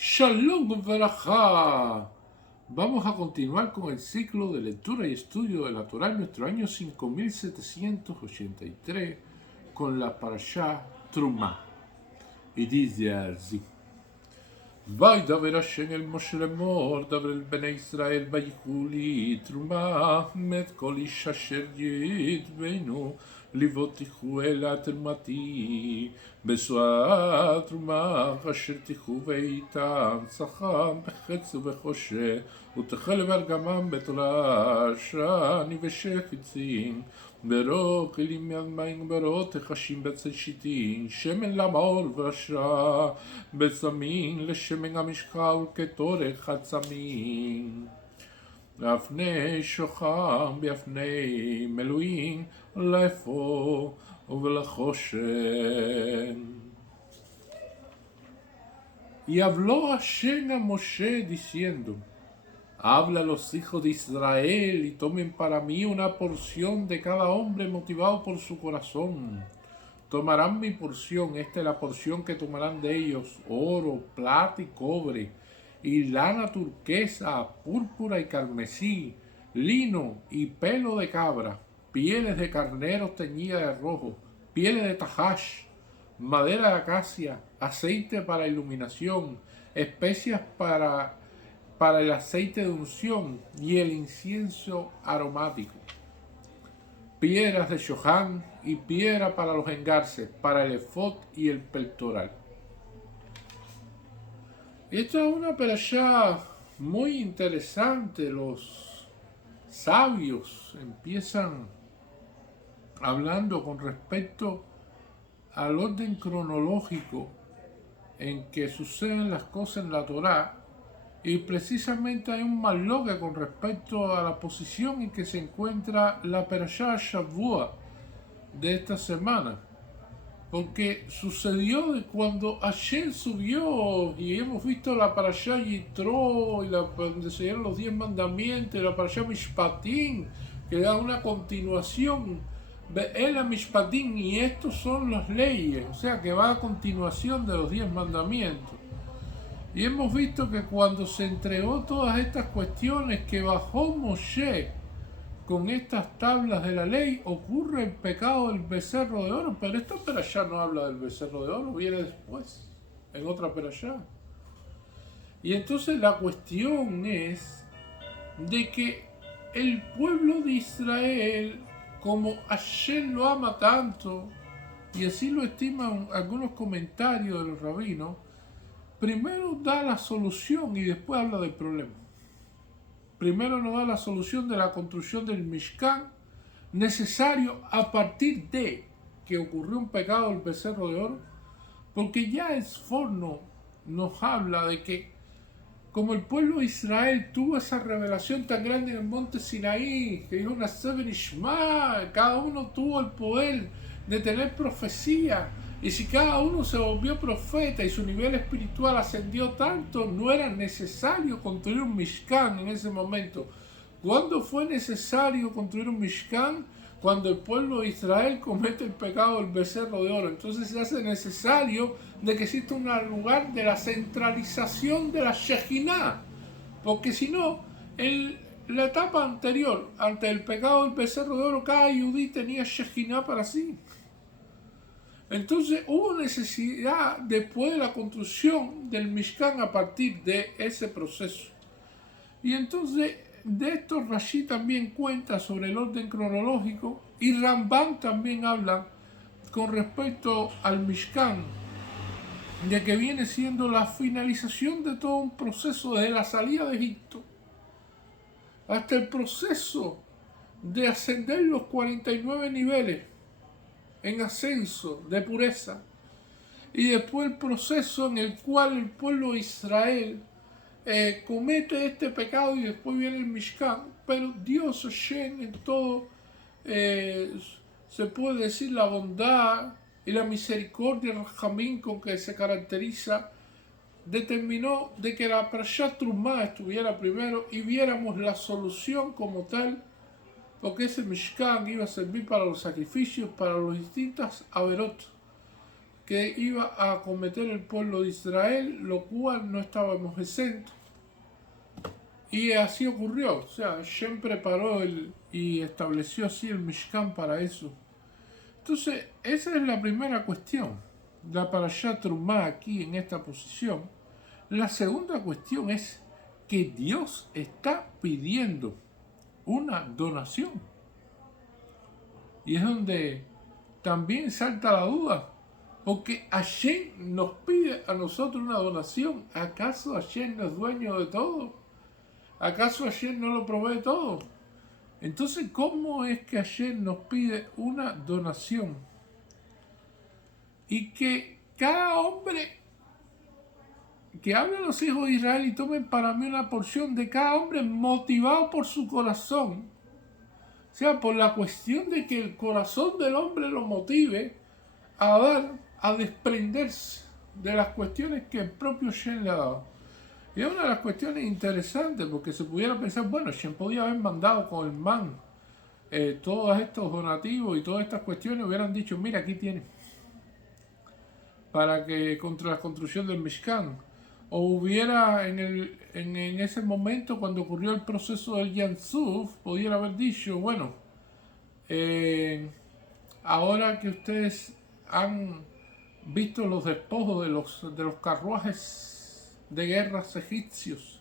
Shalom Berajá. Vamos a continuar con el ciclo de lectura y estudio de la Torá en nuestro año 5783 con la Parashá Trumá. Y dice así: וידבר השם אל משה לאמור, דבר אל בני ישראל ויקחו לי תרומה מת כל איש אשר ידבנו לבוא אל תרומתי בסועה תרומה אשר תיקחו ואיתם צחם בחץ ובחושה ותאכל וארגמם בתורה שאני ושחצים ברוק כלים יד מים ברות תחשים בצל שיטין שמן למאור והשראה בצמין לשמן המשקל כתורך הצמין ואפני שוחם ואפני מלואים לאפוא ולחושן. Y habló Hashem a Moshe diciendo: habla a los hijos de Israel y tomen para mí una porción de cada hombre motivado por su corazón. Tomarán mi porción, esta es la porción que tomarán de ellos: oro, plata y cobre, y lana turquesa, púrpura y carmesí, lino y pelo de cabra, pieles de carneros teñidas de rojo, pieles de tajash, madera de acacia, aceite para iluminación, especias para el aceite de unción y el incienso aromático, piedras de shohan y piedra para los engarces, para el efod y el pectoral. Esto es una perashá muy interesante. Los sabios empiezan hablando con respecto al orden cronológico en que suceden las cosas en la Torá, y precisamente hay un malloque con respecto a la posición en que se encuentra la perashá Shavua de esta semana, porque sucedió de cuando Hashem subió, y hemos visto la parashá Yitro, y donde se dieron los 10 mandamientos, y la parashá Mishpatim, que da una continuación, Be'ela Mishpatim, y estos son las leyes, o sea que va a continuación de los 10 mandamientos. Y hemos visto que cuando se entregó todas estas cuestiones, que bajó Moshe con estas tablas de la ley, ocurre el pecado del becerro de oro. Pero esta perashá no habla del becerro de oro, viene después, en otra perashá. Y entonces la cuestión es de que el pueblo de Israel, como Hashem lo ama tanto, y así lo estiman algunos comentarios de los rabinos, primero da la solución y después habla del problema. Primero nos da la solución de la construcción del Mishkan, necesario a partir de que ocurrió un pecado del becerro de oro, porque ya el Forno nos habla de que como el pueblo de Israel tuvo esa revelación tan grande en el monte Sinaí, que dijo Naseh Benishma, cada uno tuvo el poder de tener profecía, y si cada uno se volvió profeta y su nivel espiritual ascendió tanto, no era necesario construir un Mishkan en ese momento. ¿Cuándo fue necesario construir un Mishkan? Cuando el pueblo de Israel comete el pecado del becerro de oro. Entonces se hace necesario de que exista un lugar de la centralización de la Shejinah, porque si no, en la etapa anterior, ante el pecado del becerro de oro, cada yudí tenía Shejinah para sí. Entonces hubo necesidad después de la construcción del Mishkan a partir de ese proceso. Y entonces de esto Rashi también cuenta sobre el orden cronológico, y Rambam también habla con respecto al Mishkan, de que viene siendo la finalización de todo un proceso desde la salida de Egipto hasta el proceso de ascender los 49 niveles en ascenso de pureza, y después el proceso en el cual el pueblo de Israel comete este pecado, y después viene el Mishkan. Pero Dios, Hashem, en todo, se puede decir la bondad y la misericordia, el Rajamín con que se caracteriza, determinó de que la Parashat Trumá estuviera primero y viéramos la solución como tal, porque ese Mishkan iba a servir para los sacrificios, para los distintos averot que iba a cometer el pueblo de Israel, lo cual no estábamos exentos. Y así ocurrió, o sea, Hashem preparó y estableció así el Mishkan para eso. Entonces, esa es la primera cuestión, la Parashat Trumá aquí en esta posición. La segunda cuestión es que Dios está pidiendo una donación. Y es donde también salta la duda, porque Hashem nos pide a nosotros una donación. ¿Acaso Hashem no es dueño de todo? ¿Acaso Hashem no lo provee todo? Entonces, ¿cómo es que Hashem nos pide una donación? Y que cada hombre que hable a los hijos de Israel y tomen para mí una porción de cada hombre motivado por su corazón. O sea, por la cuestión de que el corazón del hombre lo motive a dar, a desprenderse de las cuestiones que el propio Hashem le ha dado. Y es una de las cuestiones interesantes, porque se pudiera pensar, bueno, Hashem podía haber mandado con el man todos estos donativos y todas estas cuestiones, hubieran dicho, mira, aquí tienes, para que contra la construcción del Mishkan. O hubiera en ese momento, cuando ocurrió el proceso del Yansuf, pudiera haber dicho, bueno, ahora que ustedes han visto los despojos de los carruajes de guerras egipcios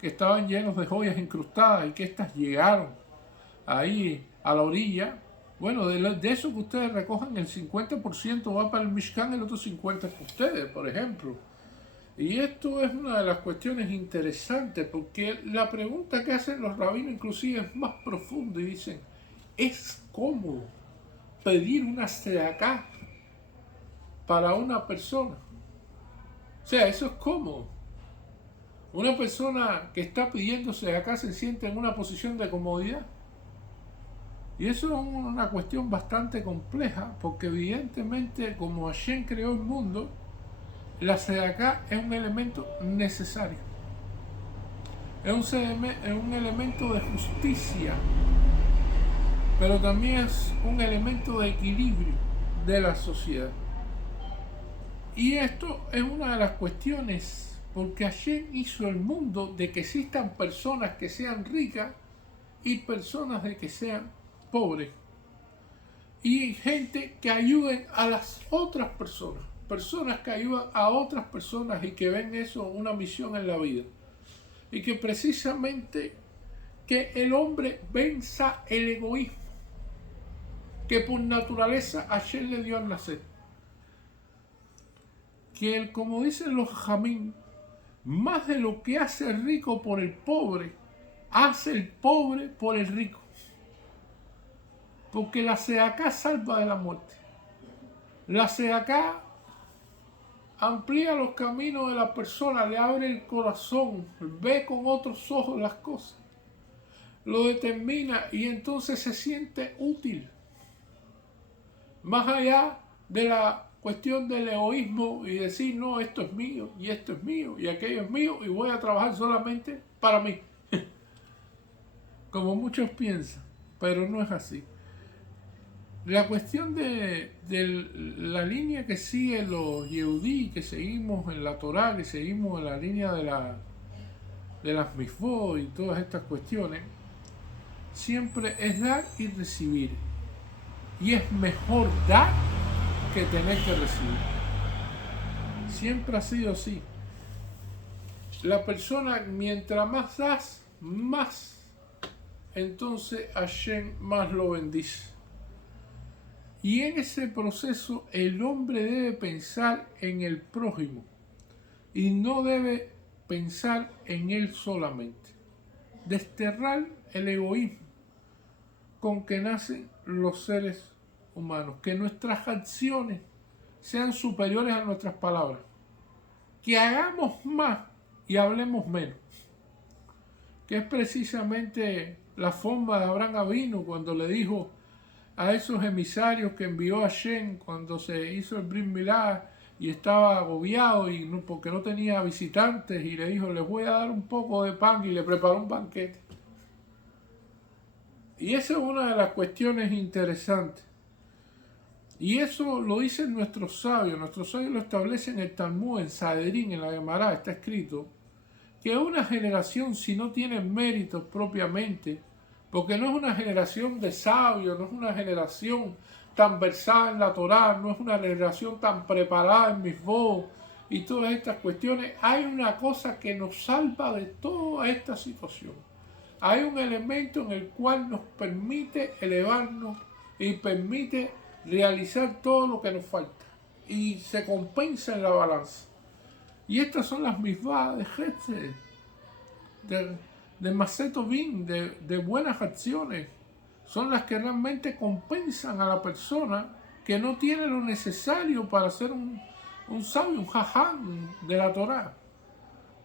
que estaban llenos de joyas incrustadas y que éstas llegaron ahí a la orilla, bueno, de eso que ustedes recojan, el 50% va para el Mishkan, el otro 50% es para ustedes, por ejemplo. Y esto es una de las cuestiones interesantes, porque la pregunta que hacen los rabinos inclusive es más profunda y dicen, ¿es cómodo pedir una sedaká para una persona? O sea, eso es cómodo. Una persona que está pidiendo sedaká se siente en una posición de comodidad. Y eso es una cuestión bastante compleja, porque evidentemente como Hashem creó el mundo, la sedaká es un elemento necesario. Es un elemento de justicia, pero también es un elemento de equilibrio de la sociedad. Y esto es una de las cuestiones, porque Hashem hizo el mundo de que existan personas que sean ricas y personas de que sean pobres. Y gente que ayuden a las otras personas. Personas que ayudan a otras personas y que ven eso una misión en la vida. Y que precisamente que el hombre venza el egoísmo que por naturaleza Hashem le dio al nacer. Que él, como dicen los jamín, más de lo que hace el rico por el pobre, hace el pobre por el rico. Porque la sedaká salva de la muerte. La sedaká amplía los caminos de la persona, le abre el corazón, ve con otros ojos las cosas, lo determina y entonces se siente útil. Más allá de la cuestión del egoísmo y decir, no, esto es mío y esto es mío y aquello es mío y voy a trabajar solamente para mí. Como muchos piensan, pero no es así. La cuestión de la línea que siguen los Yehudí, que seguimos en la Torá, que seguimos en la línea de las Mifot y todas estas cuestiones, siempre es dar y recibir. Y es mejor dar que tener que recibir. Siempre ha sido así. La persona, mientras más das, más, entonces Hashem más lo bendice. Y en ese proceso el hombre debe pensar en el prójimo y no debe pensar en él solamente. Desterrar el egoísmo con que nacen los seres humanos. Que nuestras acciones sean superiores a nuestras palabras. Que hagamos más y hablemos menos. Que es precisamente la forma de Abraham Avinu cuando le dijo a esos emisarios que envió a Hashem cuando se hizo el Brit Milá y estaba agobiado y no, porque no tenía visitantes, y le dijo, les voy a dar un poco de pan, y le preparó un banquete. Y esa es una de las cuestiones interesantes. Y eso lo dicen nuestros sabios lo establecen en el Talmud, en Sanedrín, en la Gemara, está escrito, que una generación, si no tiene méritos propiamente, porque no es una generación de sabios, no es una generación tan versada en la Torá, no es una generación tan preparada en Misbó y todas estas cuestiones, hay una cosa que nos salva de toda esta situación. Hay un elemento en el cual nos permite elevarnos y permite realizar todo lo que nos falta y se compensa en la balanza. Y estas son las misvah de Hetze, de Maseto Bin, de buenas acciones. Son las que realmente compensan a la persona que no tiene lo necesario para ser un sabio, un jajam de la Torá.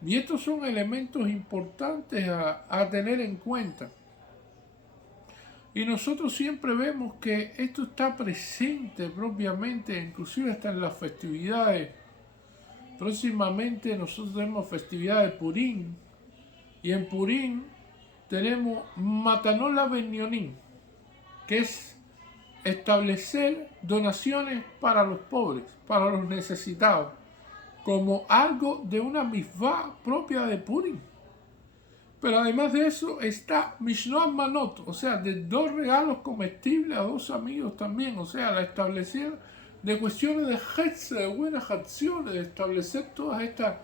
Y estos son elementos importantes a tener en cuenta. Y nosotros siempre vemos que esto está presente propiamente, inclusive hasta en las festividades. Próximamente nosotros tenemos festividad de Purim. Y en Purim tenemos Matanola Benionim, que es establecer donaciones para los pobres, para los necesitados, como algo de una misvá propia de Purim. Pero además de eso está Mishnoah Manot, o sea, de 2 regalos comestibles a 2 amigos también, o sea, la establecer de cuestiones de Hetze, de buenas acciones, de establecer todas estas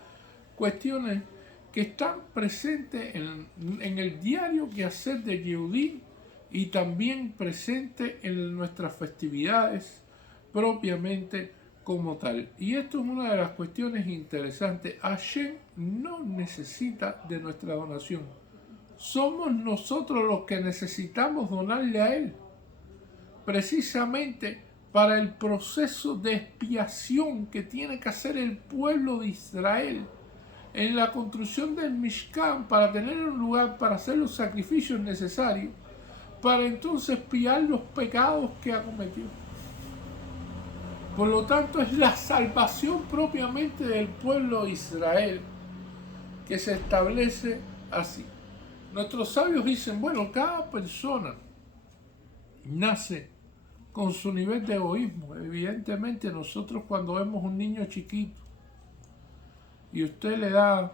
cuestiones que están presentes en el diario quehacer de Yehudí y también presentes en nuestras festividades propiamente como tal. Y esto es una de las cuestiones interesantes. Hashem no necesita de nuestra donación. Somos nosotros los que necesitamos donarle a Él. Precisamente para el proceso de expiación que tiene que hacer el pueblo de Israel en la construcción del Mishkan, para tener un lugar para hacer los sacrificios necesarios, para entonces expiar los pecados que ha cometido. Por lo tanto, es la salvación propiamente del pueblo de Israel que se establece así. Nuestros sabios dicen, bueno, cada persona nace con su nivel de egoísmo. Evidentemente, nosotros cuando vemos un niño chiquito y usted le da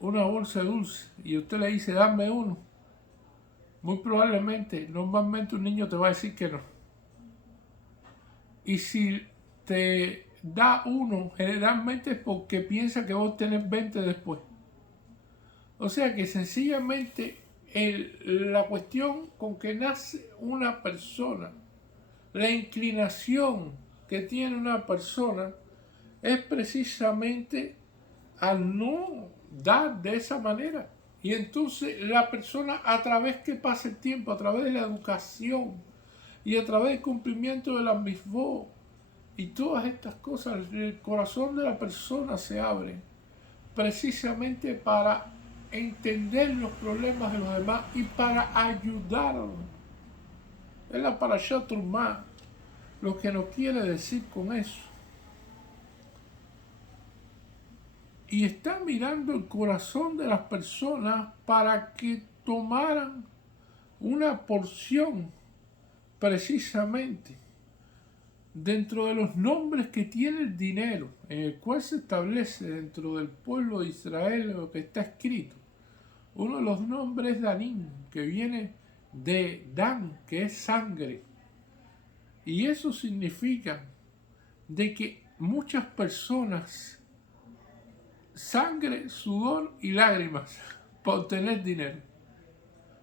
una bolsa de dulce y usted le dice, dame uno, muy probablemente, normalmente un niño te va a decir que no. Y si te da uno, generalmente es porque piensa que vos tenés 20 después. O sea que sencillamente la cuestión con que nace una persona, la inclinación que tiene una persona es precisamente a no dar de esa manera. Y entonces la persona, a través que pasa el tiempo, a través de la educación y a través del cumplimiento de las misvot y todas estas cosas, el corazón de la persona se abre precisamente para entender los problemas de los demás y para ayudarlos. Es la Parashat Trumá lo que nos quiere decir con eso. Y está mirando el corazón de las personas para que tomaran una porción precisamente dentro de los nombres que tiene el dinero, en el cual se establece dentro del pueblo de Israel lo que está escrito. Uno de los nombres es Danim, que viene de Dan, que es sangre. Y eso significa de que muchas personas, sangre, sudor y lágrimas para obtener dinero.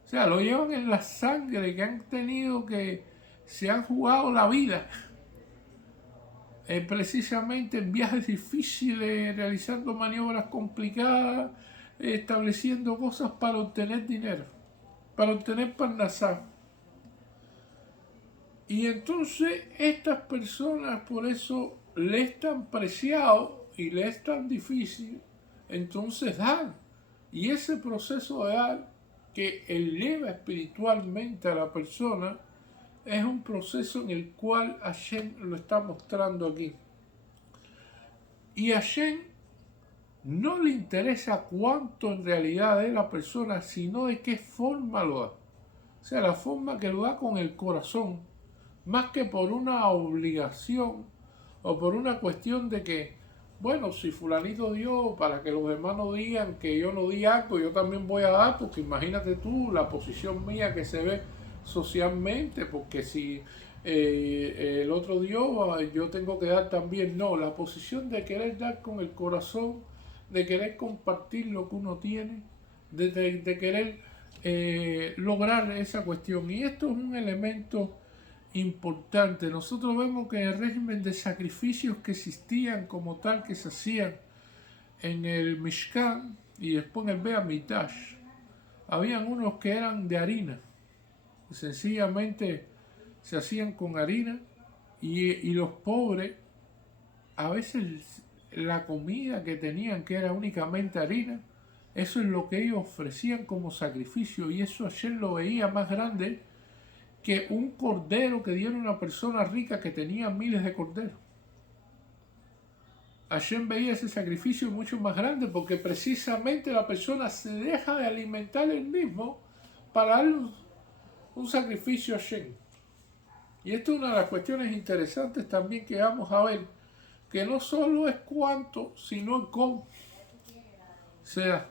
O sea, lo llevan en la sangre, que han tenido que, se han jugado la vida, precisamente en viajes difíciles, realizando maniobras complicadas, estableciendo cosas para obtener dinero, para obtener parnasá. Y entonces estas personas, por eso le es tan preciado y le es tan difícil, entonces dar. Y ese proceso de dar que eleva espiritualmente a la persona es un proceso en el cual Hashem lo está mostrando aquí. Y a Hashem no le interesa cuánto en realidad es la persona, sino de qué forma lo da. O sea, la forma que lo da con el corazón, más que por una obligación o por una cuestión de que, bueno, si fulanito dio, para que los demás no digan que yo no di algo, yo también voy a dar, porque imagínate tú la posición mía que se ve socialmente, porque si el otro dio, yo tengo que dar también. No, la posición de querer dar con el corazón, de querer compartir lo que uno tiene, de querer lograr esa cuestión. Y esto es un elemento importante. Nosotros vemos que el régimen de sacrificios que existían como tal, que se hacían en el Mishkan y después en el Beit Hamikdash, habían unos que eran de harina, sencillamente se hacían con harina, y los pobres a veces la comida que tenían, que era únicamente harina, eso es lo que ellos ofrecían como sacrificio, y eso ayer lo veía más grande que un cordero que diera una persona rica que tenía miles de corderos. Hashem veía ese sacrificio mucho más grande, porque precisamente la persona se deja de alimentar él mismo para dar un sacrificio a Hashem. Y esto es una de las cuestiones interesantes también que vamos a ver, que no solo es cuánto, sino el cómo. O sea,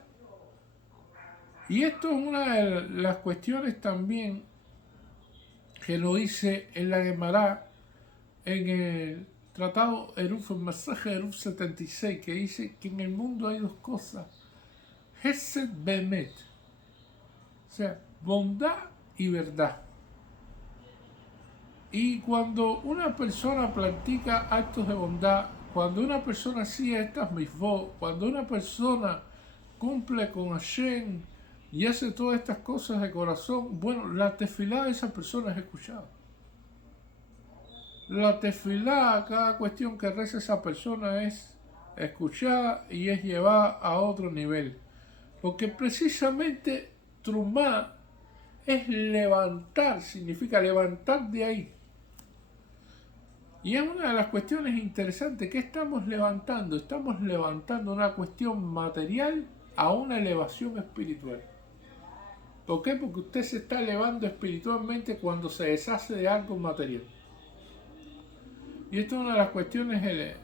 y esto es una de las cuestiones también que lo dice en la Gemara, en el Tratado Eruf, el Masaje Eruf 76, que dice que en el mundo hay dos cosas: Hesed Bemet, o sea, bondad y verdad. Y cuando una persona practica actos de bondad, cuando una persona sigue estas misvot, cuando una persona cumple con Hashem y hace todas estas cosas de corazón, bueno, la tefilá de esa persona es escuchada. La tefilá, cada cuestión que reza esa persona es escuchada y es llevada a otro nivel. Porque precisamente Trumá es levantar, significa levantar de ahí. Y es una de las cuestiones interesantes. ¿Qué estamos levantando? Estamos levantando una cuestión material a una elevación espiritual. ¿Por qué? Porque usted se está elevando espiritualmente cuando se deshace de algo material. Y esto es una de las cuestiones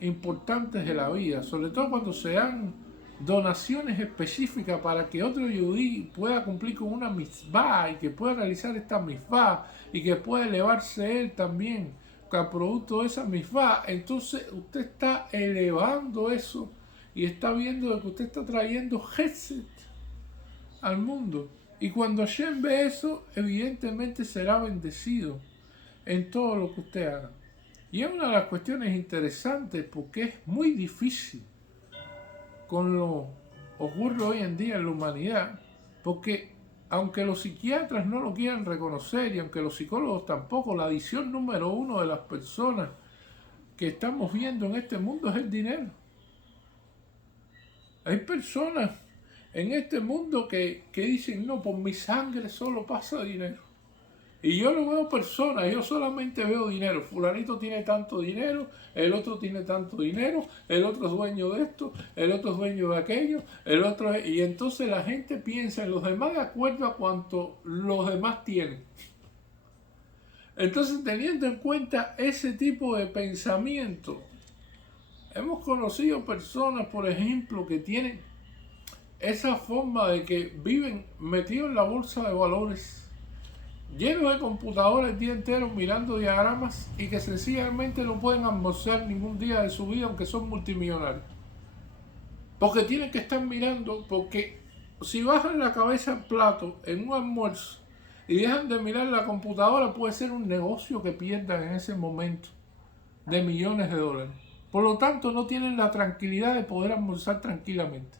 importantes de la vida, sobre todo cuando se dan donaciones específicas para que otro yudí pueda cumplir con una mitzvah y que pueda realizar esta mitzvah y que pueda elevarse él también al producto de esa mitzvah. Entonces usted está elevando eso y está viendo que usted está trayendo Hesed al mundo. Y cuando Hashem ve eso, evidentemente será bendecido en todo lo que usted haga. Y es una de las cuestiones interesantes, porque es muy difícil con lo que ocurre hoy en día en la humanidad, porque aunque los psiquiatras no lo quieran reconocer y aunque los psicólogos tampoco, la adicción número uno de las personas que estamos viendo en este mundo es el dinero. Hay personas en este mundo que dicen, no, por mi sangre solo pasa dinero. Y yo no veo personas, yo solamente veo dinero. Fulanito tiene tanto dinero, el otro tiene tanto dinero, el otro es dueño de esto, el otro es dueño de aquello, el otro es... Y entonces la gente piensa en los demás de acuerdo a cuánto los demás tienen. Entonces, teniendo en cuenta ese tipo de pensamiento, hemos conocido personas, por ejemplo, que tienen esa forma de que viven metidos en la bolsa de valores, llenos de computadoras el día entero mirando diagramas y que sencillamente no pueden almorzar ningún día de su vida aunque son multimillonarios. Porque tienen que estar mirando, porque si bajan la cabeza al plato en un almuerzo y dejan de mirar la computadora, puede ser un negocio que pierdan en ese momento de millones de dólares. Por lo tanto, no tienen la tranquilidad de poder almorzar tranquilamente.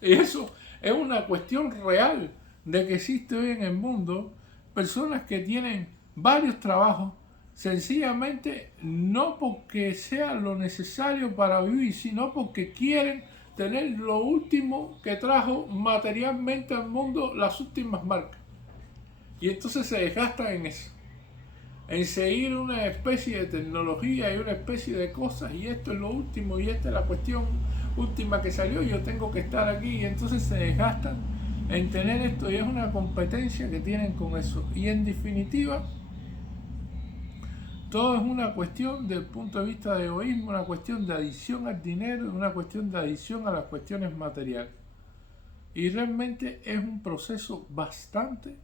Y eso es una cuestión real de que existe hoy en el mundo personas que tienen varios trabajos, sencillamente no porque sea lo necesario para vivir, sino porque quieren tener lo último que trajo materialmente al mundo, las últimas marcas. Y entonces se desgastan en eso, en seguir una especie de tecnología y una especie de cosas, y esto es lo último, y esta es la cuestión última que salió, y yo tengo que estar aquí, y entonces se desgastan en tener esto, y es una competencia que tienen con eso. Y en definitiva, todo es una cuestión del punto de vista de egoísmo, una cuestión de adicción al dinero, una cuestión de adicción a las cuestiones materiales. Y realmente es un proceso bastante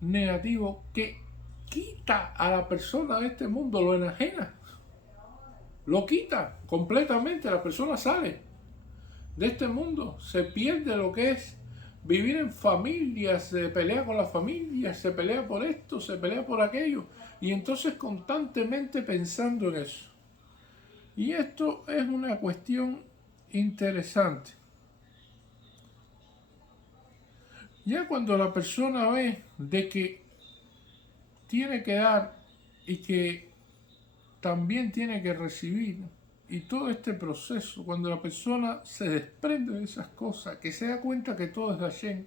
negativo que quita a la persona de este mundo, lo enajena, lo quita completamente, la persona sale de este mundo, se pierde lo que es vivir en familia, se pelea con la familia, se pelea por esto, se pelea por aquello, y entonces constantemente pensando en eso. Y esto es una cuestión interesante. Ya cuando la persona ve de que tiene que dar y que también tiene que recibir, y todo este proceso, cuando la persona se desprende de esas cosas, que se da cuenta que todo es de Hashem,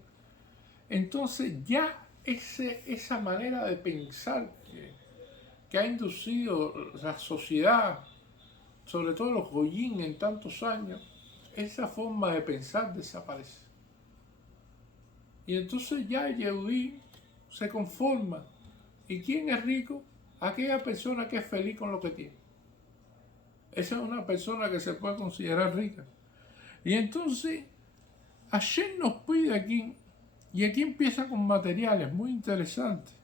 entonces ya esa manera de pensar que ha inducido la sociedad, sobre todo los goyín en tantos años, esa forma de pensar desaparece. Y entonces ya el Yehudí se conforma. ¿Y quién es rico? Aquella persona que es feliz con lo que tiene. Esa es una persona que se puede considerar rica. Y entonces, Hashem nos pide aquí, y aquí empieza con materiales muy interesantes.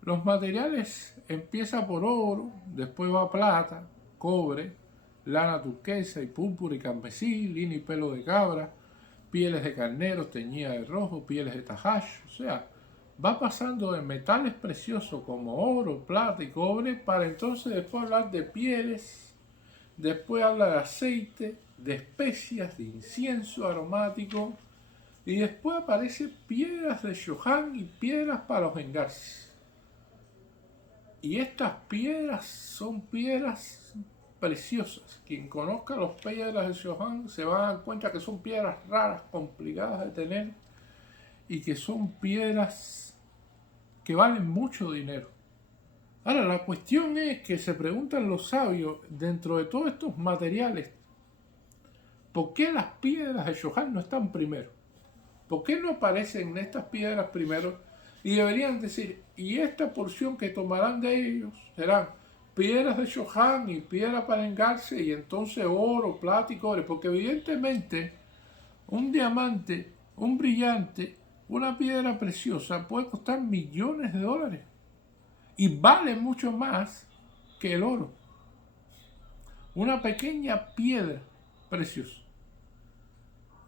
Los materiales empieza por oro, después va plata, cobre, lana turquesa y púrpura y carmesí, lino y pelo de cabra, pieles de carnero teñidas de rojo, pieles de tajash, o sea, va pasando de metales preciosos como oro, plata y cobre, para entonces después hablar de pieles, después habla de aceite, de especias, de incienso aromático, y después aparecen piedras de shohan y piedras para los engarces. Y estas piedras son piedras preciosas. Quien conozca las piedras de shohan se va a dar cuenta que son piedras raras, complicadas de tener, y que son piedras que valen mucho dinero. Ahora, la cuestión es que se preguntan los sabios, dentro de todos estos materiales, ¿por qué las piedras de shohan no están primero? ¿Por qué no aparecen estas piedras primero? Y deberían decir, y esta porción que tomarán de ellos serán piedras de shohan y piedra para engarce, y entonces oro, plata y cobre, porque evidentemente un diamante, un brillante, una piedra preciosa puede costar millones de dólares y vale mucho más que el oro. Una pequeña piedra preciosa.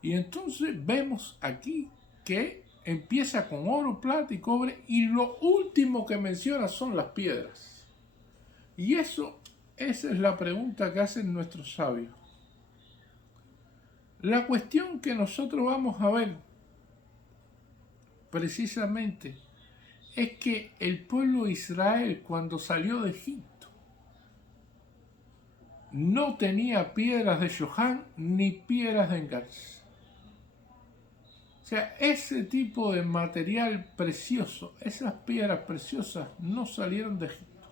Y entonces vemos aquí que empieza con oro, plata y cobre, y lo último que menciona son las piedras. Y esa es la pregunta que hacen nuestros sabios. La cuestión que nosotros vamos a ver precisamente es que el pueblo de Israel, cuando salió de Egipto, no tenía piedras de shohan ni piedras de engarce. O sea, ese tipo de material precioso, esas piedras preciosas no salieron de Egipto.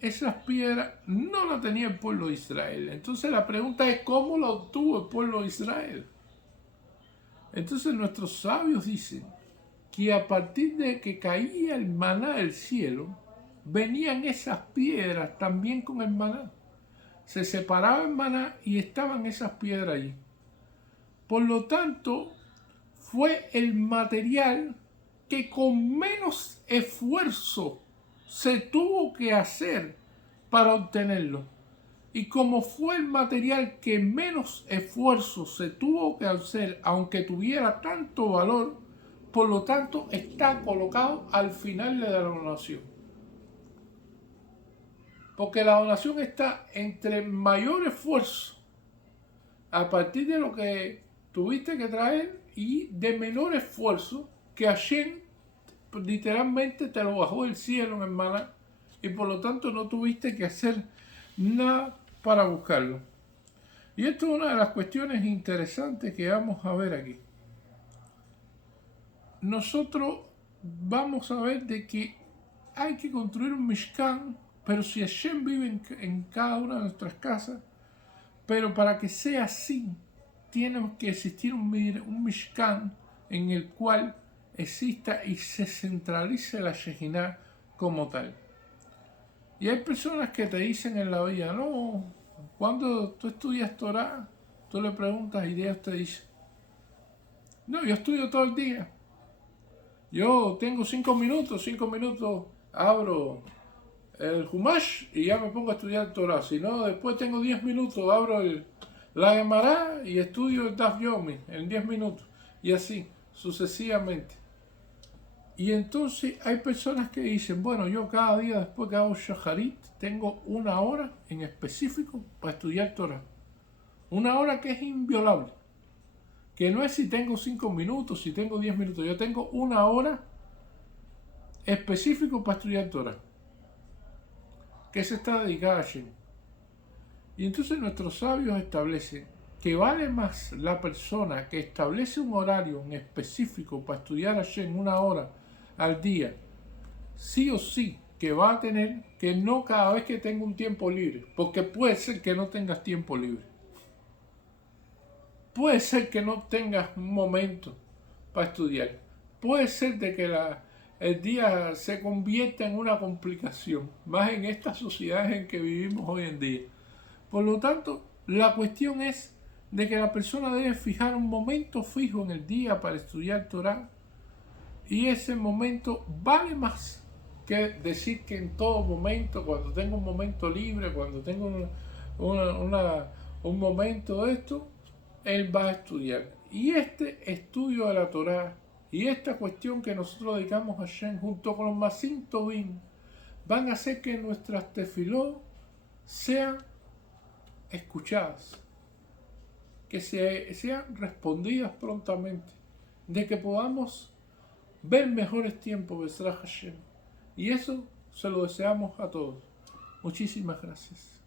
Esas piedras no las tenía el pueblo de Israel. Entonces la pregunta es, ¿cómo lo obtuvo el pueblo de Israel? Entonces nuestros sabios dicen que a partir de que caía el maná del cielo, venían esas piedras también con el maná. Se separaba el maná y estaban esas piedras allí. Por lo tanto, fue el material que con menos esfuerzo se tuvo que hacer para obtenerlo. Y como fue el material que menos esfuerzo se tuvo que hacer, aunque tuviera tanto valor, por lo tanto está colocado al final de la donación. Porque la donación está entre mayor esfuerzo a partir de lo que tuviste que traer y de menor esfuerzo que Hashem literalmente te lo bajó del cielo, hermana, y por lo tanto no tuviste que hacer nada para buscarlo. Y esto es una de las cuestiones interesantes que vamos a ver aquí. Nosotros vamos a ver de que hay que construir un Mishkan, pero si Hashem vive en cada una de nuestras casas, pero para que sea así, tiene que existir un Mishkan en el cual exista y se centralice la Shejinah como tal. Y hay personas que te dicen en la vida, no, cuando tú estudias Torah, tú le preguntas y Dios te dice, no, yo estudio todo el día. Yo tengo 5 minutos, abro el Humash y ya me pongo a estudiar Torah. Si no, después tengo 10 minutos, abro la Gemara y estudio el Daf Yomi en 10 minutos. Y así, sucesivamente. Y entonces hay personas que dicen, bueno, yo cada día después que hago Shacharit, tengo 1 hora en específico para estudiar Torah. 1 hora que es inviolable. Que no es si tengo 5 minutos, si tengo 10 minutos. Yo tengo 1 hora específico para estudiar Torah. Que se está dedicada a Hashem. Y entonces nuestros sabios establecen que vale más la persona que establece un horario en específico para estudiar a Hashem 1 hora al día, sí o sí, que va a tener, que no cada vez que tenga un tiempo libre. Porque puede ser que no tengas tiempo libre. Puede ser que no tengas un momento para estudiar. Puede ser de que el día se convierta en una complicación, más en estas sociedades en que vivimos hoy en día. Por lo tanto, la cuestión es de que la persona debe fijar un momento fijo en el día para estudiar Torah, y ese momento vale más que decir que en todo momento, cuando tengo un momento libre, cuando tengo un momento de esto, él va a estudiar. Y este estudio de la Torah y esta cuestión que nosotros dedicamos a Hashem junto con los Masim Tovim van a hacer que nuestras tefilot sean escuchadas, que sean respondidas prontamente, de que podamos ver mejores tiempos, Besra Hashem. Y eso se lo deseamos a todos. Muchísimas gracias.